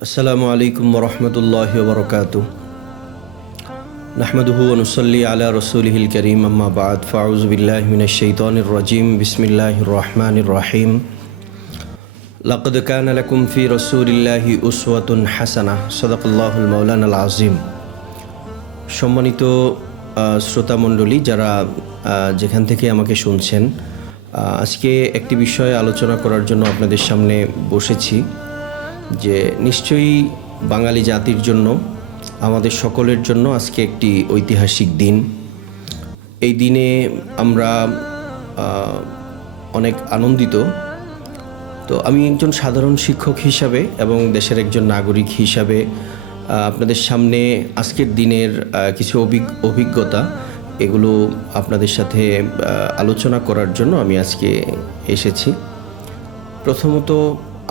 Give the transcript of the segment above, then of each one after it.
আসসালামু আলাইকুম রহমতুল্লাহ বরকাত নাহমদহু অনুসল্লি আলা রসুলহিল করিম আম্মা বাদ ফাউজবিল্লাহ মিনাশৈতানির রাজিম বিসমিল্লাহ রহমানির রাহিম لقد كان لكم في رسول الله أسوة حسنة صدق الله المولانا العظيم সম্মানিত আহ, শ্রোতামণ্ডলী যারা আহ, যেখান থেকে আমাকে শুনছেন আহ, আজকে একটি বিষয়ে আলোচনা করার জন্য আপনাদের সামনে বসেছি যে নিশ্চয়ই বাঙালি জাতির জন্য, আমাদের সকলের জন্য আজকে একটি ঐতিহাসিক দিন। এই দিনে আমরা অনেক আনন্দিত। তো আমি একজন সাধারণ শিক্ষক হিসাবে এবং দেশের একজন নাগরিক হিসাবে আপনাদের সামনে আজকের দিনের কিছু অভিজ্ঞ অভিজ্ঞতা, এগুলো আপনাদের সাথে আলোচনা করার জন্য আমি আজকে এসেছি। প্রথমত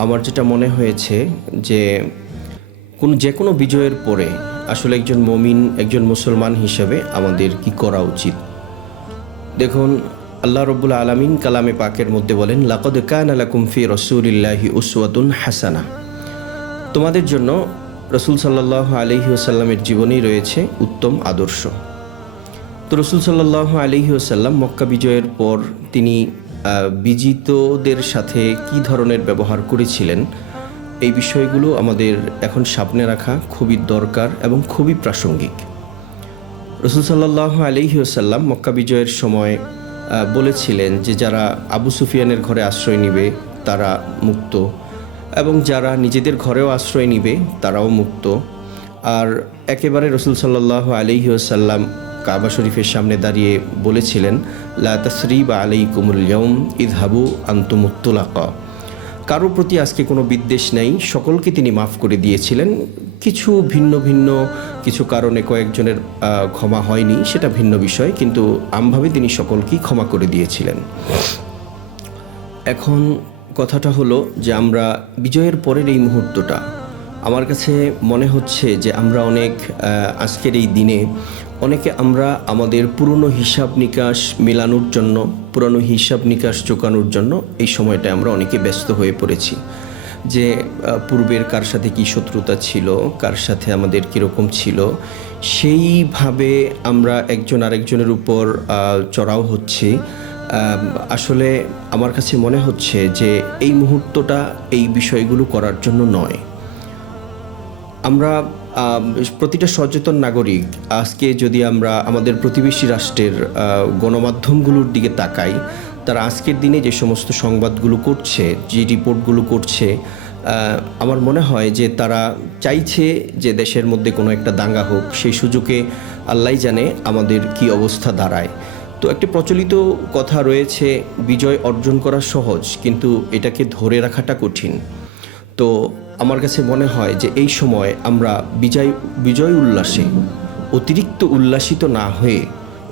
আমার যেটা মনে হয়েছে যে কোন যে কোনো বিজয়ের পরে আসলে একজন মমিন, একজন মুসলমান হিসেবে আমাদের কি করা উচিত? দেখুন, আল্লাহ রব্বুল আলমিন কালামে পাকের মধ্যে বলেন, লাকদ কান আলাকুম ফি রসুলিল্লাহি উসওয়াতুন হাসানা। তোমাদের জন্য রসুল সাল্লাহ আলহি ওসাল্লামের জীবনেই রয়েছে উত্তম আদর্শ। তো রসুল সাল্লাহ আলহি ওসাল্লাম মক্কা বিজয়ের পর তিনি বিজিতদের সাথে কি ধরনের ব্যবহার করেছিলেন? এই বিষয়গুলো আমাদের এখন সামনে রাখা খুবই দরকার এবং খুবই প্রাসঙ্গিক। রসুল সাল্লাহ আলহিউসাল্লাম মক্কা বিজয়ের সময় বলেছিলেন যে যারা আবু সুফিয়ানের ঘরে আশ্রয় নিবে, তারা মুক্ত এবং যারা নিজেদের ঘরেও আশ্রয় নিবে, তারাও মুক্ত। আর একেবারে রসুল সাল্লাহ আলহিউসাল্লাম কাবা শরীফের সামনে দাঁড়িয়ে বলেছিলেন, লা তসরিব আলাই কুমুল ইয়ম ইদহাবু আন্তমুত্তুলাকা কারও প্রতি আজকে কোনো বিদ্বেষ নেই, সকলকে তিনি মাফ করে দিয়েছিলেন। কিছু ভিন্ন ভিন্ন, কিছু কারণে কয়েকজনের ক্ষমা হয়নি, সেটা ভিন্ন বিষয়, কিন্তু আমভাবে তিনি সকলকেই ক্ষমা করে দিয়েছিলেন। এখন কথাটা হলো যে আমরা বিজয়ের পরের এই মুহূর্তটা আমার কাছে মনে হচ্ছে যে আমরা অনেক আজকের এই দিনে অনেকে আমরা আমাদের পুরনো হিসাব নিকাশ মেলানোর জন্য, পুরনো হিসাব নিকাশ চোকানোর জন্য এই সময়টা আমরা অনেকে ব্যস্ত হয়ে পড়েছি। যে পূর্বের কার সাথে কি শত্রুতা ছিল, কার সাথে আমাদের কীরকম ছিল, সেইভাবে আমরা একজন আরেকজনের উপর চড়াও হচ্ছি। আসলে আমার কাছে মনে হচ্ছে যে এই মুহূর্তটা এই বিষয়গুলো করার জন্য নয়। আমরা আম, প্রতিটা সচেতন নাগরিক আজকে যদি আমরা আমাদের প্রতিবেশী রাষ্ট্রের গণমাধ্যমগুলোর দিকে তাকাই তারা আজকের দিনে যে সমস্ত সংবাদগুলো করছে যে রিপোর্টগুলো করছে আমার মনে হয় যে তারা চাইছে যে দেশের মধ্যে কোনো একটা দাঙ্গা হোক সেই সুযোগে আল্লাহ জানে আমাদের কি অবস্থা দাঁড়ায়। তো একটি প্রচলিত কথা রয়েছে বিজয় অর্জন করা সহজ কিন্তু এটাকে ধরে রাখাটা কঠিন। তো আমার কাছে মনে হয় যে এই সময় আমরা বিজয় বিজয় উল্লাসে, অতিরিক্ত উল্লাসিত না হয়ে,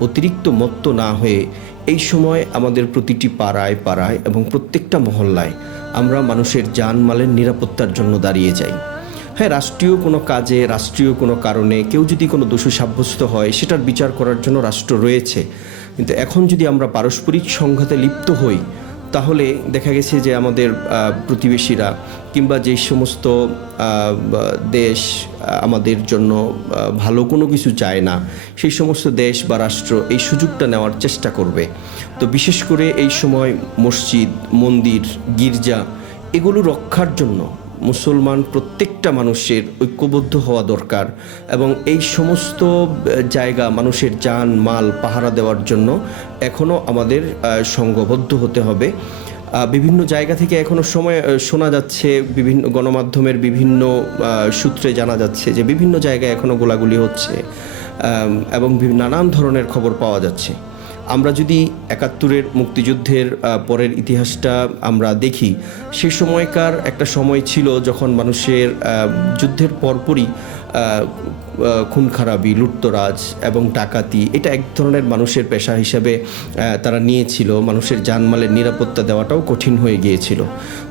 অতিরিক্ত মত্ত না হয়ে এই সময় আমাদের প্রতিটি পাড়ায় পাড়ায় এবং প্রত্যেকটা মহল্লায় আমরা মানুষের জানমালের নিরাপত্তার জন্য দাঁড়িয়ে যাই। হ্যাঁ রাষ্ট্রীয় কোনো কাজে, রাষ্ট্রীয় কোনো কারণে কেউ যদি কোনো দোষী সাব্যস্ত হয়, সেটার বিচার করার জন্য রাষ্ট্র রয়েছে। কিন্তু এখন যদি আমরা পারস্পরিক সংঘাতে লিপ্ত হই তাহলে দেখা গেছে যে আমাদের প্রতিবেশীরা কিংবা যে সমস্ত দেশ আমাদের জন্য ভালো কোনো কিছু চায় না, সেই সমস্ত দেশ বা রাষ্ট্র এই সুযোগটা নেওয়ার চেষ্টা করবে। তো বিশেষ করে এই সময় মসজিদ, মন্দির, গির্জা এগুলো রক্ষার জন্য মুসলমান প্রত্যেকটা মানুষের ঐক্যবদ্ধ হওয়া দরকার এবং এই সমস্ত জায়গা মানুষের যান, মাল, পাহারা দেওয়ার জন্য এখনও আমাদের সংঘবদ্ধ হতে হবে। বিভিন্ন জায়গা থেকে এখনও সময় শোনা যাচ্ছে, বিভিন্ন গণমাধ্যমের বিভিন্ন সূত্রে জানা যাচ্ছে যে বিভিন্ন জায়গায় এখনও গোলাগুলি হচ্ছে এবং নানান ধরনের খবর পাওয়া যাচ্ছে। আমরা যদি একাত্তরের মুক্তিযুদ্ধের পরের ইতিহাসটা আমরা দেখি, সে সময়কার একটা সময় ছিল যখন মানুষের যুদ্ধের পরপরই খুন খারাপি লুটতরাজ এবং ডাকাতি, এটা এক ধরনের মানুষের পেশা হিসাবে তারা নিয়েছিল। মানুষের জানমালের নিরাপত্তা দেওয়াটাও কঠিন হয়ে গিয়েছিল।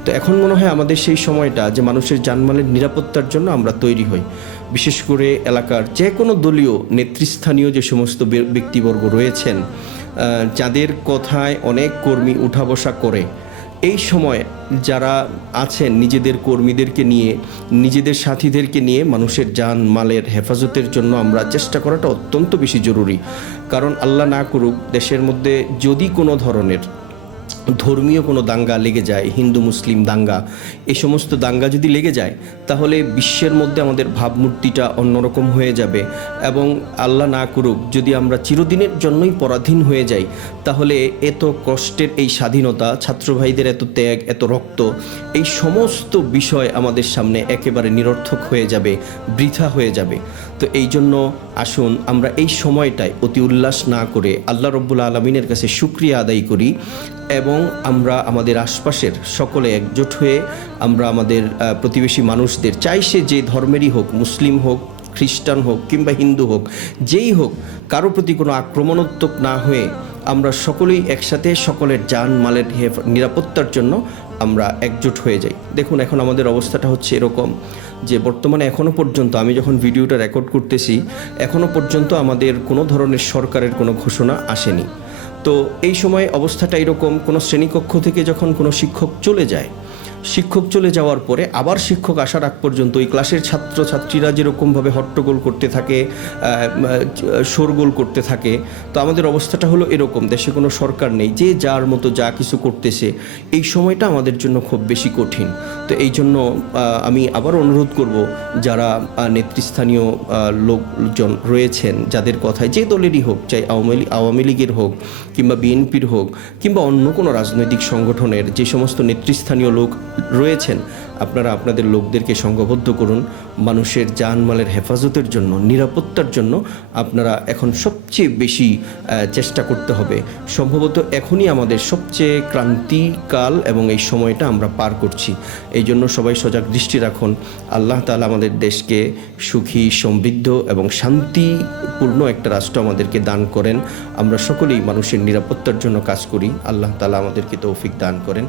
তো এখন মনে হয় আমাদের সেই সময়টা যে মানুষের জানমালের নিরাপত্তার জন্য আমরা তৈরি হই। বিশেষ করে এলাকার যে কোনো দলীয় নেতৃস্থানীয় যে সমস্ত ব্যক্তিবর্গ রয়েছেন যাদের কথায় অনেক কর্মী উঠা বসা করে। এই সময় যারা আছেন নিজেদের কর্মীদেরকে নিয়ে, নিজেদের সাথীদেরকে নিয়ে মানুষের যান মালের হেফাজতের জন্য আমরা চেষ্টা করাটা অত্যন্ত বেশি জরুরি। কারণ আল্লাহ না করুক, দেশের মধ্যে যদি কোনো ধরনের ধর্মীয় কোনো দাঙ্গা লেগে যায়, হিন্দু, মুসলিম দাঙ্গা, এ সমস্ত দাঙ্গা যদি লেগে যায়, তাহলে বিশ্বের মধ্যে আমাদের ভাবমূর্তিটা অন্যরকম হয়ে যাবে এবং আল্লাহ না করুক, যদি আমরা চিরদিনের জন্যই পরাধীন হয়ে যাই, তাহলে এত কষ্টের এই স্বাধীনতা, ছাত্র ভাইদের এত ত্যাগ, এত রক্ত, এই সমস্ত বিষয় আমাদের সামনে একেবারে নিরর্থক হয়ে যাবে, বৃথা হয়ে যাবে। তো এই জন্য আসুন আমরা এই সময়টায় অতি উল্লাস না করে আল্লাহ রব্বুল আলমিনের কাছে সুক্রিয়া আদায় করি। এবং আমরা আমাদের আশপাশের সকলে একজোট হয়ে আমরা আমাদের প্রতিবেশী মানুষদের, চাই সে যে ধর্মেরই হোক, মুসলিম হোক, খ্রিস্টান হোক কিংবা হিন্দু হোক, যেই হোক, কারও প্রতি কোনো আক্রমণাত্মক না হয়ে আমরা সকলেই একসাথে সকলের যান মালের নিরাপত্তার জন্য আমরা একজোট হয়ে যাই। দেখুন, এখন আমাদের অবস্থাটা হচ্ছে এরকম যে বর্তমানে এখনও পর্যন্ত আমি যখন ভিডিওটা রেকর্ড করতেছি এখনও পর্যন্ত আমাদের কোনো ধরনের সরকারের কোনো ঘোষণা আসেনি। তো এই সময় অবস্থাটা এরকম কোনো শ্রেণীকক্ষ থেকে যখন কোনো শিক্ষক চলে যায় শিক্ষক চলে যাওয়ার পরে আবার শিক্ষক আসার আগ পর্যন্ত ওই ক্লাসের ছাত্র ছাত্রীরা যেরকমভাবে হট্টগোল করতে থাকে শোরগোল করতে থাকে, তো আমাদের অবস্থাটা হলো এরকম, দেশে কোনো সরকার নেই, যে যার মতো যা কিছু করতেছে, এই সময়টা আমাদের জন্য খুব বেশি কঠিন। তো এই জন্য আমি আবার অনুরোধ করব, যারা নেতৃস্থানীয় লোকজন রয়েছেন, যাদের কথায় যে দলেরই হোক, চাই আওয়ামী আওয়ামী লীগের হোক, কিংবা বিএনপির হোক, কিংবা অন্য কোনো রাজনৈতিক সংগঠনের যে সমস্ত নেতৃস্থানীয় লোক রয়েছেন। আপনারা আপনাদের লোকদেরকে সংঘবদ্ধ করুন, মানুষের জানমালের হেফাজতের জন্য, নিরাপত্তার জন্য আপনারা এখন সবচেয়ে বেশি চেষ্টা করতে হবে। সম্ভবত এখনই আমাদের সবচেয়ে ক্রান্তিকাল এবং এই সময়টা আমরা পার করছি। এই জন্য সবাই সজাগ দৃষ্টি রাখুন। আল্লাহ তালা আমাদের দেশকে সুখী, সমৃদ্ধ এবং শান্তিপূর্ণ একটা রাষ্ট্র আমাদেরকে দান করেন। আমরা সকলেই মানুষের নিরাপত্তার জন্য কাজ করি। আল্লাহ তালা আমাদেরকে তৌফিক দান করেন।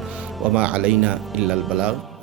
ওমা আলাইনা ইল্লাল বালাগ।